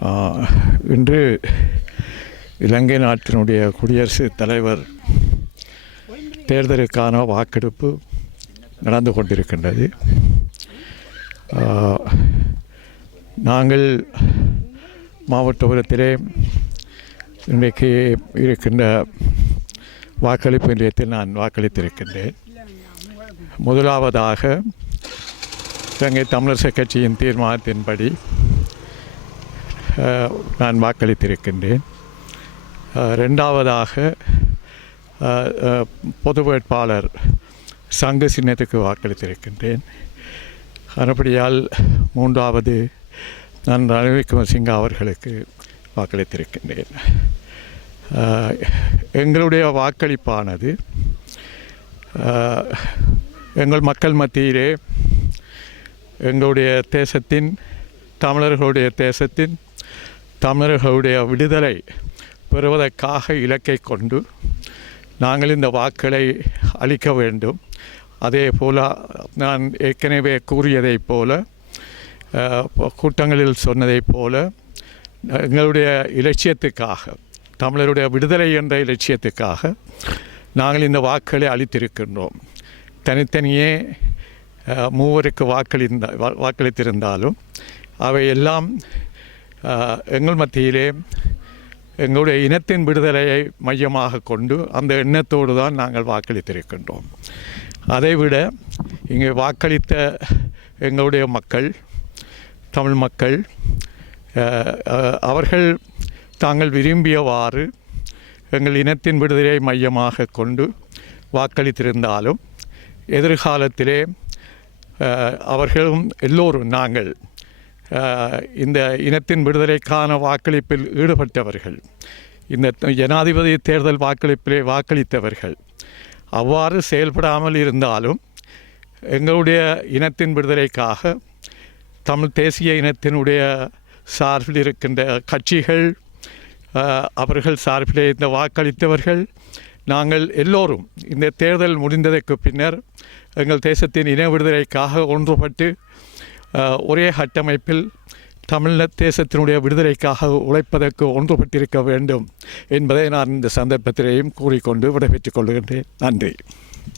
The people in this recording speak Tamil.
இன்று இலங்கை நாட்டினுடைய குடியரசுத் தலைவர் தேர்தலுக்கான வாக்கெடுப்பு நடந்து கொண்டிருக்கின்றது. நாங்கள் மாவட்டபுரத்திலே இன்றைக்கு இருக்கின்ற வாக்களிப்பு நிலையத்தில் நான் வாக்களித்திருக்கின்றேன். முதலாவதாக இலங்கை தமிழரசு கட்சியின் தீர்மானத்தின்படி நான் வாக்களித்திருக்கின்றேன். ரெண்டாவதாக பொது வேட்பாளர் சங்கு சின்னத்துக்கு வாக்களித்திருக்கின்றேன். அதுபடியால் மூன்றாவது நான் ரணிவிக்ரம சிங் அவர்களுக்கு வாக்களித்திருக்கின்றேன். எங்களுடைய வாக்களிப்பானது எங்கள் மக்கள் மத்தியிலே எங்களுடைய தேசத்தின் தமிழர்களுடைய தேசத்தின் தமிழர்களுடைய விடுதலை பெறுவதற்காக இலக்கை கொண்டு நாங்கள் இந்த வாக்களை அளிக்க வேண்டும். அதே போல் நான் ஏற்கனவே கூறியதைப் போல கூட்டங்களில் சொன்னதைப் போல எங்களுடைய இலட்சியத்துக்காக தமிழருடைய விடுதலை என்ற இலட்சியத்துக்காக நாங்கள் இந்த வாக்களை அளித்திருக்கின்றோம். தனித்தனியே மூவருக்கு வாக்களிந்த வாக்களித்திருந்தாலும் அவை எல்லாம் எங்கள் மத்தியிலே எங்களுடைய இனத்தின் விடுதலையை மையமாக கொண்டு அந்த எண்ணத்தோடு தான் நாங்கள் வாக்களித்திருக்கின்றோம் அதைவிட இங்கே வாக்களித்த எங்களுடைய மக்கள் தமிழ் மக்கள் அவர்கள் தாங்கள் விரும்பியவாறு எங்கள் இனத்தின் விடுதலையை மையமாக கொண்டு வாக்களித்திருந்தாலும் எதிர்காலத்திலே அவர்களும் எல்லோரும் நாங்கள் இந்த இனத்தின் விடுதலைக்கான வாக்களிப்பில் ஈடுபட்டவர்கள் இந்த ஜனாதிபதி தேர்தல் வாக்களிப்பிலே வாக்களித்தவர்கள் அவ்வாறு செயல்படாமல் இருந்தாலும் எங்களுடைய இனத்தின் விடுதலைக்காக தமிழ் தேசிய இனத்தினுடைய சார்பில் இருக்கின்ற கட்சிகள் அவர்கள் சார்பிலே இந்த வாக்களித்தவர்கள் நாங்கள் எல்லோரும் இந்த தேர்தல் முடிந்ததற்கு பின்னர் எங்கள் தேசத்தின் இன விடுதலைக்காக ஒன்றுபட்டு ஒரே கட்டமைப்பில் தமிழ் தேசத்தினுடைய விடுதலைக்காக உழைப்பதற்கு ஒன்றுபட்டிருக்க வேண்டும் என்பதை நான் இந்த சந்தர்ப்பத்திலேயும் கூறிக்கொண்டு விடைபெற்றுக் கொள்கின்றேன். நன்றி.